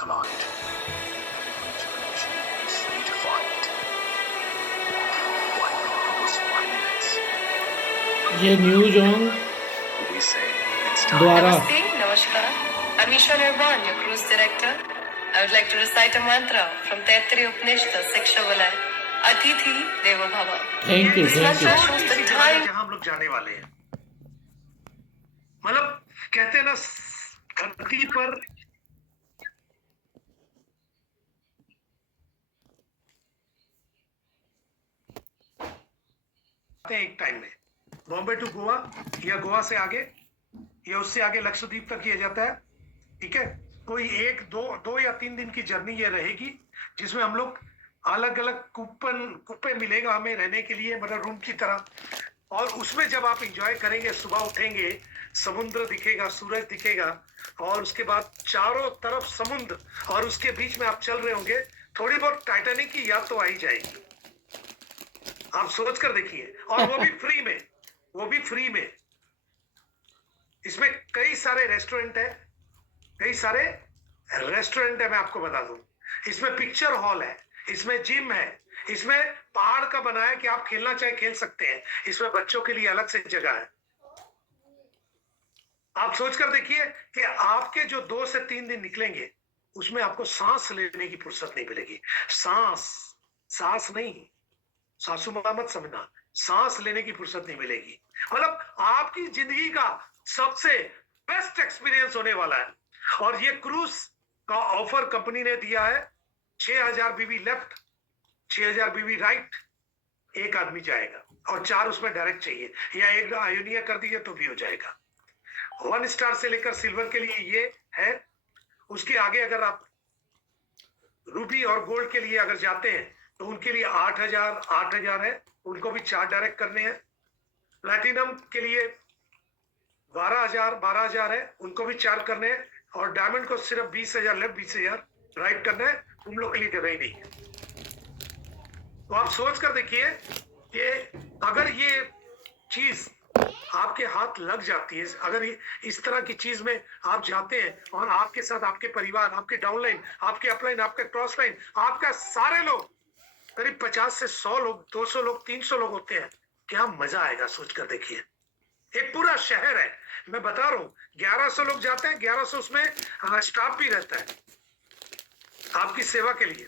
collide. Every generation is redefined. One purpose, 1 minute. ये news on We say it's time. द्वारा Namaste, Namaskar. I'm Isha Nirban, your cruise director. I would like to recite a mantra from Taittiriya Upanishad, Shiksha Valay. Atithi Devo Bhava. Thank you This thank mantra you shows the इसी जगह है time. जहां हम लोग जाने वाले हैं। मतलब कहते हैं ना, धरती पर एक टाइम में बॉम्बे टू गोवा या गोवा से आगे या उससे आगे लक्षद्वीप तक किया जाता है। ठीक है, कोई एक दो या 3 दिन की जर्नी ये रहेगी जिसमें हम लोग अलग अलग कुप्पे मिलेगा हमें रहने के लिए, मतलब रूम की तरह। और उसमें जब आप एंजॉय करेंगे, सुबह उठेंगे, समुद्र दिखेगा, सूरज दिखेगा, और उसके बाद चारों तरफ समुद्र, और उसके बीच में आप चल रहे होंगे, थोड़ी बहुत टाइटैनिक की याद तो आ ही जाएगी। आप सोच कर देखिए, और वो भी फ्री में, वो भी फ्री में। इसमें कई सारे रेस्टोरेंट है, मैं आपको बता दूं। इसमें पिक्चर हॉल है, इसमें जिम है, इसमें पहाड़ का बना है कि आप खेलना चाहे खेल सकते हैं। इसमें बच्चों के लिए अलग से जगह है। आप सोचकर देखिए कि आपके जो 2 से 3 दिन निकलेंगे उसमें आपको सांस लेने की फुर्सत नहीं मिलेगी। सांस नहीं, सासू माँ मत समझना, सांस लेने की फुर्सत नहीं मिलेगी। मतलब आपकी जिंदगी का सबसे बेस्ट एक्सपीरियंस होने वाला है। और ये क्रूज का ऑफर कंपनी ने दिया है। 6000 बीबी लेफ्ट, 6000 बीबी राइट, एक आदमी जाएगा, और 4 उसमें डायरेक्ट चाहिए, या एक आयोनिया कर दीजिए तो भी हो जाएगा। 1 स्टार से लेकर सिल्वर के लिए ये है। उसके आगे अगर आप रूबी और गोल्ड के लिए अगर जाते हैं तो उनके लिए 8000 है, उनको भी 4 डायरेक्ट करने हैं। प्लैटिनम के लिए 12000 है, उनको भी 4 करने हैं। और डायमंड को सिर्फ 20000 लेफ्ट, 20000 राइट करना है। उन लोग के लिए जगह ही नहीं है। तो आप सोच कर देखिए कि अगर ये चीज आपके हाथ लग जाती है, अगर इस तरह की चीज में आप जाते हैं, और आपके साथ आपके परिवार, आपके डाउनलाइन, आपके अपलाइन, आपके क्रॉस लाइन, आपका सारे लोग, करीब 50 से 100 लोग, 200 लोग, 300 लोग होते हैं, क्या मजा आएगा सोचकर देखिए। एक पूरा शहर है, मैं बता रहा हूँ। 1100 लोग जाते हैं, 1100 उसमें स्टाफ भी रहता है आपकी सेवा के लिए।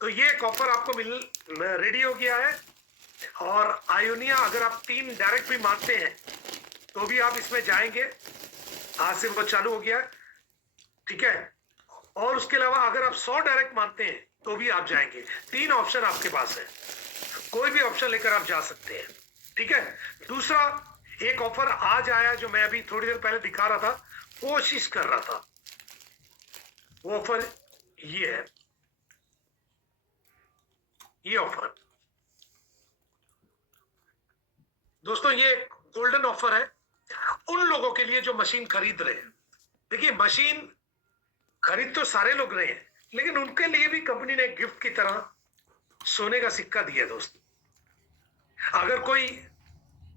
तो ये एक ऑफर आपको रेडी हो गया है। और आयोनिया अगर आप 3 डायरेक्ट भी मारते हैं तो भी आप इसमें जाएंगे, आज से वो चालू हो गया। ठीक है, और उसके अलावा अगर आप 100 डायरेक्ट मारते हैं तो भी आप जाएंगे। 3 ऑप्शन आपके पास है, कोई भी ऑप्शन लेकर आप जा सकते हैं। ठीक है, दूसरा एक ऑफर आज आया जो मैं अभी थोड़ी देर पहले दिखा रहा था, कोशिश कर रहा था। वो ऑफर ये है, ये ऑफर दोस्तों, ये गोल्डन ऑफर है उन लोगों के लिए जो मशीन खरीद रहे हैं। देखिए, मशीन खरीद तो सारे लोग रहे हैं, लेकिन उनके लिए भी कंपनी ने गिफ्ट की तरह सोने का सिक्का दिया दोस्त। अगर कोई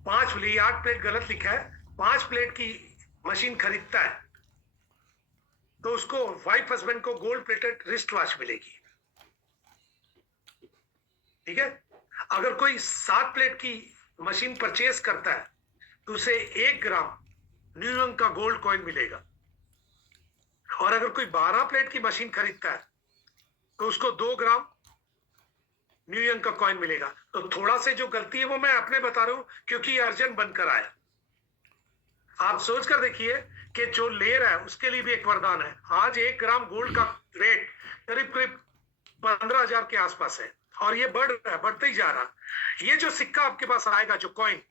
8 प्लेट गलत लिखा है, 5 प्लेट की मशीन खरीदता है तो उसको वाइफ हस्बैंड को गोल्ड प्लेटेड रिस्ट वॉच मिलेगी। ठीक है, अगर कोई 7 प्लेट की मशीन परचेज करता है तो उसे 1 ग्राम न्यूयॉर्क का गोल्ड कॉइन मिलेगा। और अगर कोई 12 प्लेट की मशीन खरीदता है तो उसको 2 ग्राम न्यूयॉर्क का कॉइन मिलेगा। तो थोड़ा से जो गलती है वो मैं अपने बता रहा हूं, क्योंकि ये अर्जेंट बनकर आया। आप सोच कर देखिए कि जो ले रहा है उसके लिए भी एक वरदान है। आज 1 ग्राम गोल्ड का रेट करीब 15,000 के आसपास है, और ये बढ़ रहा है, बढ़ते ही जा रहा। ये जो सिक्का आपके पास आएगा, जो कॉइन,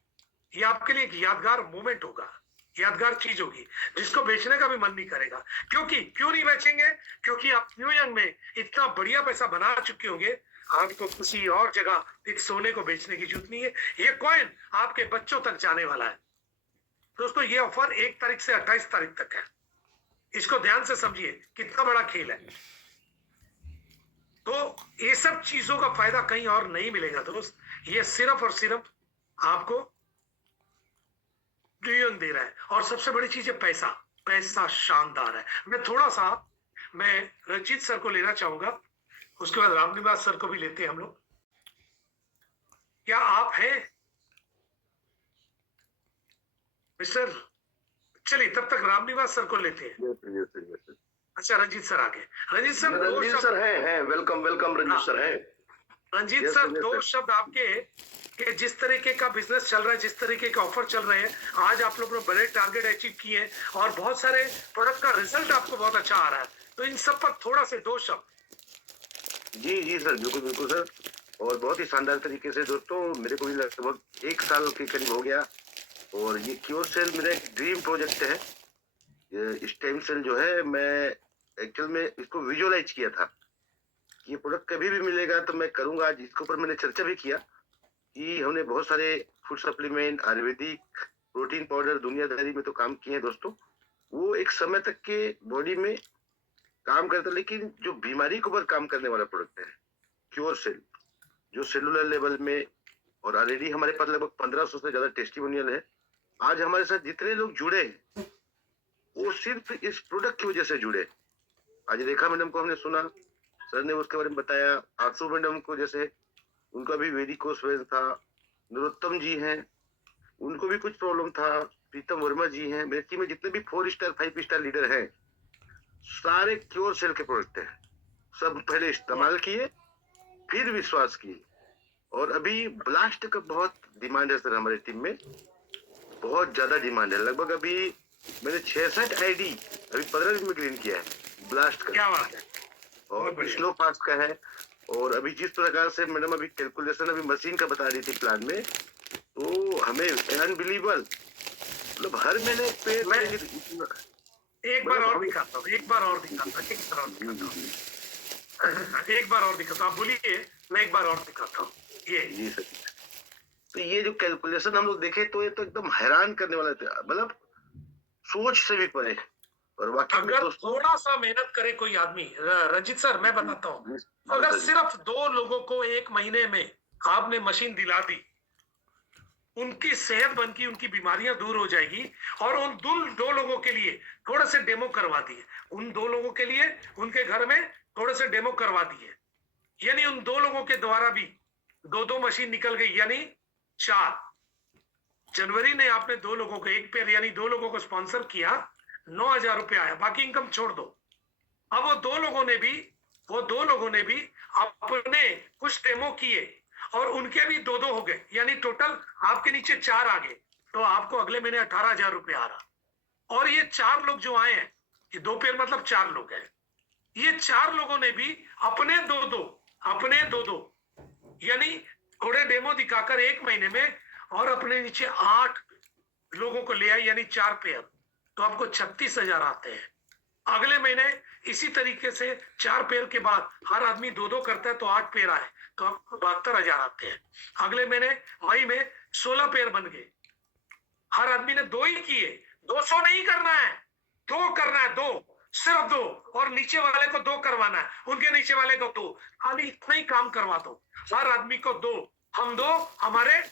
ये आपके लिए एक यादगार मोमेंट होगा, यादगार चीज होगी, जिसको बेचने का भी मन नहीं करेगा। क्यों नहीं बेचेंगे? क्योंकि आप न्यूयॉर्क में इतना बढ़िया पैसा बना चुके होंगे, आपको किसी और जगह एक सोने को बेचने की जरूरत नहीं है। ये कॉइन आपके बच्चों तक जाने वाला है दोस्तों। ये ऑफर 1 तारीख से 28 तारीख तक है। इसको ध्यान से समझिए, कितना बड़ा खेल है। तो ये सब चीजों का फायदा कहीं और नहीं मिलेगा दोस्त। ये सिर्फ और सिर्फ आपको न्यूयॉर्क दे रहा है। और सबसे बड़ी चीज है पैसा। पैसा शानदार है। मैं थोड़ा सा मैं रंजीत सर को लेना चाहूंगा, उसके बाद रामनिवास सर को भी लेते हैं हम लोग। क्या आप हैं मिस्टर? चलिए तब तक रामनिवास सर को लेते हैं। अच्छा रंजीत सर आ गए। रंजीत सर रंजीत सर हैं, वेलकम वेलकम रंजीत सर हैं। रंजीत Yes, सर yes, दो sir. शब्द आपके कि जिस तरीके का बिजनेस चल रहा है, जिस तरीके के ऑफर चल रहे हैं, आज आप लोगों ने बड़े टारगेट अचीव किए हैं और बहुत सारे प्रोडक्ट का रिजल्ट आपको बहुत अच्छा आ रहा है, तो इन सब पर थोड़ा से दो शब्द। जी सर, बिल्कुल बिल्कुल सर, और बहुत ही शानदार तरीके से दोस्तों, मेरे को भी लगभग 1 साल के करीब हो गया और ये क्योर सेल मेरा एक ड्रीम प्रोजेक्ट है। ये स्टेम सेल जो है, मैं एक्चुअल में इसको विजुअलाइज किया था, ये प्रोडक्ट कभी भी मिलेगा तो मैं करूंगा। आज इसके ऊपर मैंने चर्चा भी किया कि हमने बहुत सारे food supplement, Ayurvedic, protein powder दुनियादारी में तो काम किए हैं दोस्तों, वो एक समय तक के बॉडी में काम करता है, लेकिन जो बीमारी के ऊपर काम करने वाला प्रोडक्ट है क्योर सेल, जो सेलुलर लेवल में, और ऑलरेडी हमारे पास लगभग 1500 से ज्यादा टेस्टिमोनियल है। आज हमारे साथ जितने लोग जुड़े वो सिर्फ इस प्रोडक्ट की वजह से जुड़े। आज रेखा मैडम को हमने सुना, सर ने उसके बारे में बताया, आंसू मैडम को जैसे उनका भी वेरिकोस वेन था, नरोत्तम जी हैं उनको भी कुछ प्रॉब्लम था, प्रीतम वर्मा जी हैं, मेरे टीम में जितने भी 4 स्टार 5 स्टार लीडर हैं, सारे क्योर सेल के प्रोडक्ट हैं। सब पहले इस्तेमाल किए, फिर विश्वास किए, और अभी ब्लास्ट का बहुत डिमांड है सर, हमारी टीम में बहुत ज्यादा डिमांड है। लगभग अभी मैंने 66 आईडी अभी 15 दिन में ग्रीन किया है ब्लास्ट का। क्या बात है। और स्लो फास्ट का है। और अभी जिस प्रकार से मैडम अभी कैलकुलेशन अभी मशीन का बता रही थी प्लान में, तो हमें अनबिलीवेबल, मतलब हर महीने पे एक बार और दिखाता हूँ, एक बार और दिखाता हूँ, एक बार और दिखाता हूँ। आप बोलिए, मैं एक बार और दिखाता हूँ। ये जी सर, तो ये जो कैलकुलेशन हम लोग देखे तो ये तो एकदम हैरान करने वाला था, मतलब सोच से भी परे। और वाकई में अगर थोड़ा सा मेहनत करे कोई आदमी, रंजीत सर मैं बताता हूँ, अगर सिर्फ 2 लोगों को 1 महीने में आपने मशीन दिला दी, उनकी सेहत बन की, उनकी बीमारियां दूर हो जाएगी। और उन 2 लोगों के लिए थोड़े से डेमो करवा दिए, उन 2 लोगों के लिए उनके घर में थोड़े से डेमो करवा दिए, यानी उन 2 लोगों के द्वारा भी 2 मशीन निकल गई, यानी 4। जनवरी ने आपने 2 लोगों को 1 पेयर यानी 2 लोगों को स्पॉन्सर किया, 9,000 रुपए आया, बाकी इनकम छोड़ दो। अब वो 2 लोगों ने भी अपने कुछ डेमो किए और उनके भी 2 हो गए, यानी टोटल आपके नीचे 4 आ गए, तो आपको अगले महीने 18,000 रुपए आ रहा। और ये 4 लोग जो आए हैं, ये 2 पेयर मतलब 4 लोग हैं, ये 4 लोगों ने भी अपने 2 यानी थोड़े डेमो दिखाकर 1 महीने में और अपने नीचे 8 लोगों को ले आए, यानी 4 पेयर, तो आपको 36,000 आते हैं। अगले महीने इसी तरीके से 4 पेयर के बाद हर आदमी 2 करता है, तो 8 पेयर आए, तो आपको 72,000 आते हैं। अगले महीने मई में 16 पेयर बन गए, हर आदमी ने 2 ही किए, 200 नहीं करना है, 2 करना है, 2 सिर्फ 2, और नीचे वाले को 2 करवाना है, उनके नीचे वाले को 2, खाली इतना ही काम करवा दो। हर आदमी को 2, हम 2 हमारे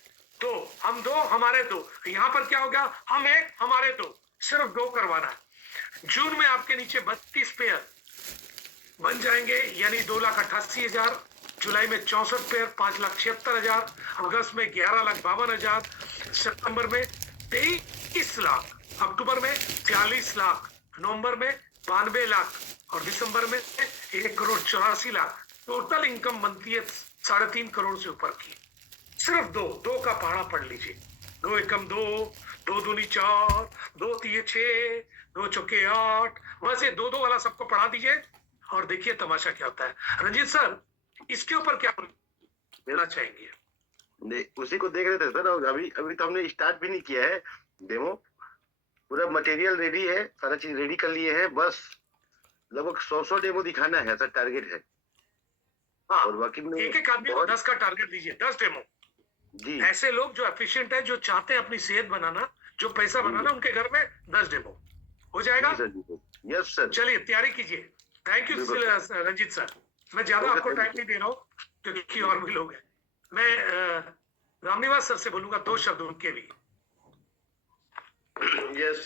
2, हम 2 हमारे 2, यहाँ पर क्या होगा, हम 1 हमारे 2, सिर्फ 2 करवाना है। जून में आपके नीचे 32 पेयर बन जाएंगे, यानी 2,88,000, जुलाई में 64 पेयर 5,76,000, अगस्त में 11,52,000, सितंबर में 23 लाख, अक्टूबर में 43 लाख, नवंबर में 92 लाख और दिसंबर में 1,84,00,000। टोटल इनकम बनती है 3.5 करोड़ से ऊपर की। सिर्फ 2 का पहाड़ा पढ़ लीजिए, 2 एकम 2, 2 दूनी 4, 2 तिये 6, 2 चौके 8, वैसे 2 वाला सबको पढ़ा दीजिए और देखिए तमाशा क्या होता है। रंजीत सर, इसके ऊपर क्या देना चाहेंगे? उसी को देख रहे थे सर, अभी तो हमने स्टार्ट भी नहीं किया है डेमो, पूरा मटेरियल रेडी है, सारा चीज रेडी कर लिए हैं, बस लगभग 100 डेमो दिखाना है, ऐसा टारगेट है। हाँ, और बाकी में एक आदमी को 10 का टारगेट दीजिए, 10 डेमो। जी, ऐसे लोग जो एफिशिएंट है, जो चाहते हैं अपनी सेहत बनाना, जो पैसा बनाना, उनके घर में 10 डेमो हो जाएगा। यस सर, चलिए तैयारी कीजिए। थैंक यू रंजीत सर, मैं ज्यादा आपको टाइम नहीं दे रहा हूँ क्योंकि और भी लोग हैं। मैं रामनिवास सर से बोलूंगा 2 शब्द उनके लिए। यस,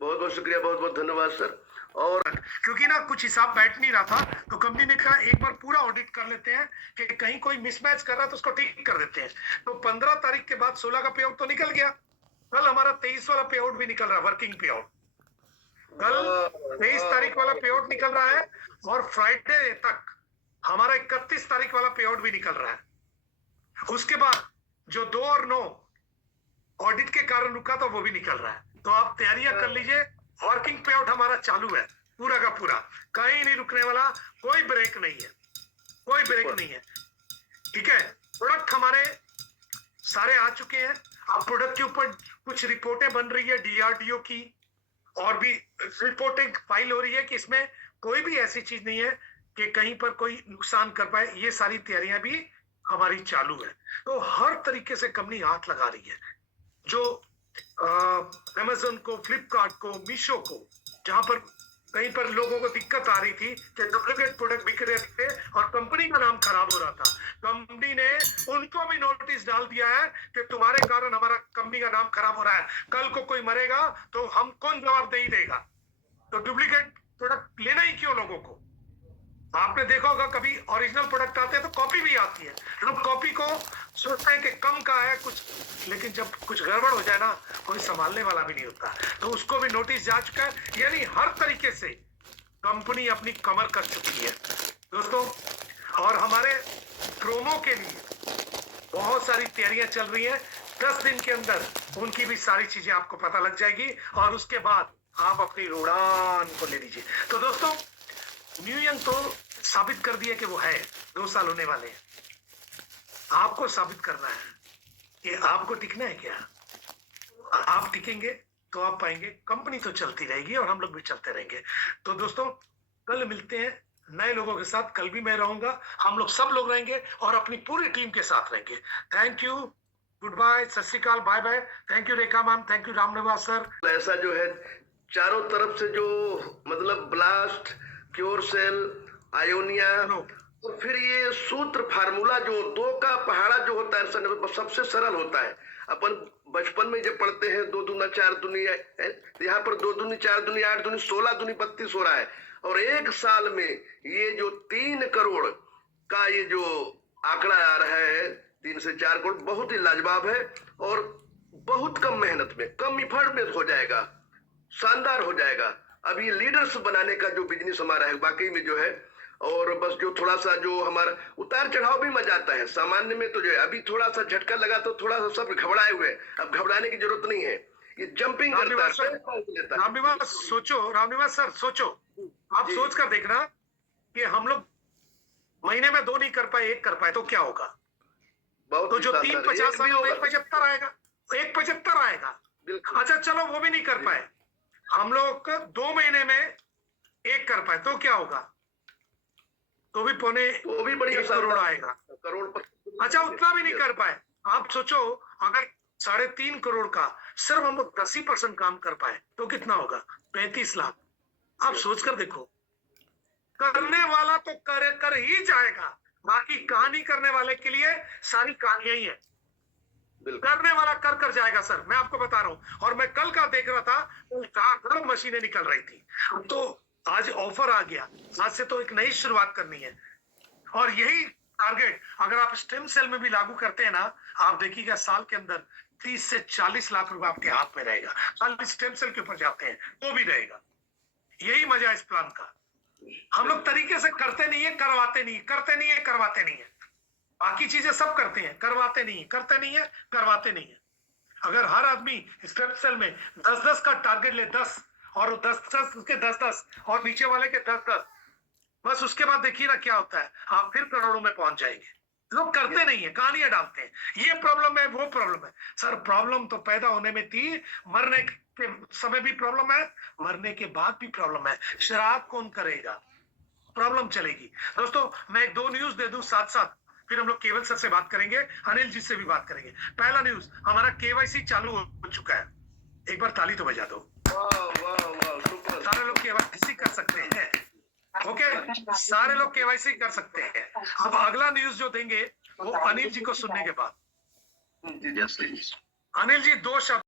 बहुत बहुत शुक्रिया, बहुत बहुत धन्यवाद सर। और क्योंकि ना कुछ हिसाब बैठ नहीं रहा था, तो कंपनी ने कहा एक बार पूरा ऑडिट कर लेते हैं कि कहीं कोई मिसमैच कर रहा है तो उसको ठीक कर देते हैं। तो 15 तारीख के बाद 16 का पे आउट तो निकल गया, कल हमारा 23 वाला पे आउट भी निकल रहा है, वर्किंग पे आउट कल 23 तारीख वाला पे आउट निकल रहा है, और फ्राइडे तक हमारा 31 तारीख वाला पे आउट भी निकल रहा है। उसके बाद जो 2 और 9 ऑडिट के कारण रुका था वो भी निकल रहा है। तो आप तैयारियां कर लीजिए, वर्किंग पे आउट हमारा चालू है पूरा का पूरा, कहीं नहीं रुकने वाला, कोई ब्रेक नहीं है, कोई ब्रेक नहीं है। ठीक है, प्रोडक्ट हमारे सारे आ चुके हैं। अब प्रोडक्ट के ऊपर कुछ रिपोर्टें बन रही है DRDO की, और भी रिपोर्टिंग फाइल हो रही है कि इसमें कोई भी ऐसी चीज नहीं है कि कहीं पर कोई नुकसान कर पाए। ये सारी तैयारियां भी हमारी चालू है। तो हर तरीके से कंपनी हाथ लगा रही है। जो अमेज़न को, फ्लिपकार्ट को, मीशो को, जहां पर कहीं पर लोगों को दिक्कत आ रही थी कि डुप्लीकेट प्रोडक्ट बिक रहे थे और कंपनी का नाम खराब हो रहा था, कंपनी ने उनको भी नोटिस डाल दिया है कि तुम्हारे कारण हमारा कंपनी का नाम खराब हो रहा है, कल को कोई मरेगा तो हम कौन जवाबदेही देगा। तो डुप्लीकेट प्रोडक्ट लेना ही क्यों लोगों को। आपने देखा होगा कभी ओरिजिनल प्रोडक्ट आते हैं तो कॉपी भी आती है, लोग कॉपी को सोचते हैं कि कम का है कुछ, लेकिन जब कुछ गड़बड़ हो जाए ना, कोई संभालने वाला भी नहीं होता। तो उसको भी नोटिस जा चुका है, यानी हर तरीके से कंपनी अपनी कमर कर चुकी है दोस्तों। और हमारे प्रोमो के लिए बहुत सारी तैयारियां चल रही हैं। 10 दिन के अंदर उनकी भी सारी चीजें आपको पता लग जाएगी, और उसके बाद आप अपनी उड़ान को ले लीजिए। तो दोस्तों, न्यू यंग तो साबित कर दिया कि वो है, 2 साल होने वाले हैं। आपको साबित करना है कि आपको टिकना है क्या। आप टिकेंगे तो आप पाएंगे, कंपनी तो चलती रहेगी और हम लोग भी चलते रहेंगे। तो दोस्तों, कल मिलते हैं नए लोगों के साथ। कल भी मैं रहूंगा, हम लोग सब लोग रहेंगे और अपनी पूरी टीम के साथ रहेंगे। थैंक यू, गुड बाय, सत श्री अकाल, bye bye. Thank you Rekha ma'am, thank you Ramniwas sir. ऐसा जो है चारों तरफ से जो मतलब ब्लास्ट, क्योर सेल, आयोनिया, और फिर ये सूत्र फार्मूला जो 2 का पहाड़ा जो होता है सबसे सरल होता है। अपन बचपन में जब पढ़ते हैं 2 दूना 4 दूनी, यहाँ पर 2 दूनी 4 दूनी 8 दूनी 16 दूनी 32 हो रहा है। और एक साल में ये जो 3 करोड़ का ये जो आंकड़ा आ रहा है, 3 से 4 करोड़, बहुत ही लाजवाब है। और बहुत कम मेहनत में, कम इफर्ट में हो जाएगा, शानदार हो जाएगा। अब ये लीडर्स बनाने का जो बिजनेस हमारा है वाकई में जो है, और बस जो थोड़ा सा जो हमारा उतार चढ़ाव भी मजा आता है। सामान्य में तो जो है अभी थोड़ा सा झटका लगा तो थोड़ा सा सब घबराए हुए, अब घबराने की जरूरत नहीं है। ये जंपिंग करता है। रामनिवास सोचो, रामनिवास सर सोचो, आप सोच कर देखना कि हम लोग महीने में 2 नहीं कर पाए, 1 कर पाए तो क्या होगा। तो जो 350 आएगा, 175 आएगा, 175 आएगा। अच्छा चलो वो भी नहीं कर पाए, हम लोग 2 महीने में 1 कर पाए तो क्या होगा, तो भी पौने वो भी बढ़िया 1 करोड़ आएगा। अच्छा उतना भी नहीं कर पाए, आप सोचो अगर 3.5 करोड़ का सिर्फ हम लोग 10% काम कर पाए तो कितना होगा, 35 लाख। आप सोच कर देखो, करने वाला तो कर ही जाएगा, बाकी कहानी करने वाले के लिए सारी कहानियां ही है। करने वाला कर जाएगा सर, मैं आपको बता रहा हूं। और मैं कल का देख रहा था, मशीनें निकल रही थी। तो आज ऑफर आ गया, आज से तो एक नई शुरुआत करनी है। और यही टारगेट अगर आप स्टेम सेल में भी लागू करते हैं ना, आप देखिएगा साल के अंदर 30 से 40 लाख रुपए आपके हाथ में रहेगा। कल स्टेम सेल के ऊपर जाते हैं तो भी रहेगा। यही मजा है इस प्लान का। हम लोग तरीके से करते नहीं है, करवाते नहीं है, करते नहीं है, करवाते नहीं है। बाकी चीजें सब करते हैं, करवाते नहीं है, करते नहीं है, करवाते नहीं है। अगर हर आदमी स्टेम सेल में 10-10 का टारगेट ले, 10 और 10-10 उसके 10-10 और नीचे वाले के 10-10, बस उसके बाद देखिए ना क्या होता है, आप फिर करोड़ों में पहुंच जाएंगे। लोग करते नहीं है, कहानियां डालते हैं, ये प्रॉब्लम है, वो प्रॉब्लम है। सर प्रॉब्लम तो पैदा होने में थी, मरने के समय भी प्रॉब्लम है, मरने के बाद भी प्रॉब्लम है। श्राद्ध कौन करेगा, प्रॉब्लम चलेगी। दोस्तों मैं 2 न्यूज दे दूं साथ साथ, फिर हम लोग केवल सर से बात करेंगे, अनिल जी से भी बात करेंगे। पहला न्यूज, हमारा KYC चालू हो चुका है। एक बार ताली तो बजा दो। सारे लोग KYC कर सकते हैं, ओके, सारे लोग KYC कर सकते हैं। अब अगला न्यूज जो देंगे वो अनिल जी को सुनने के बाद। अनिल जी 2 शब्द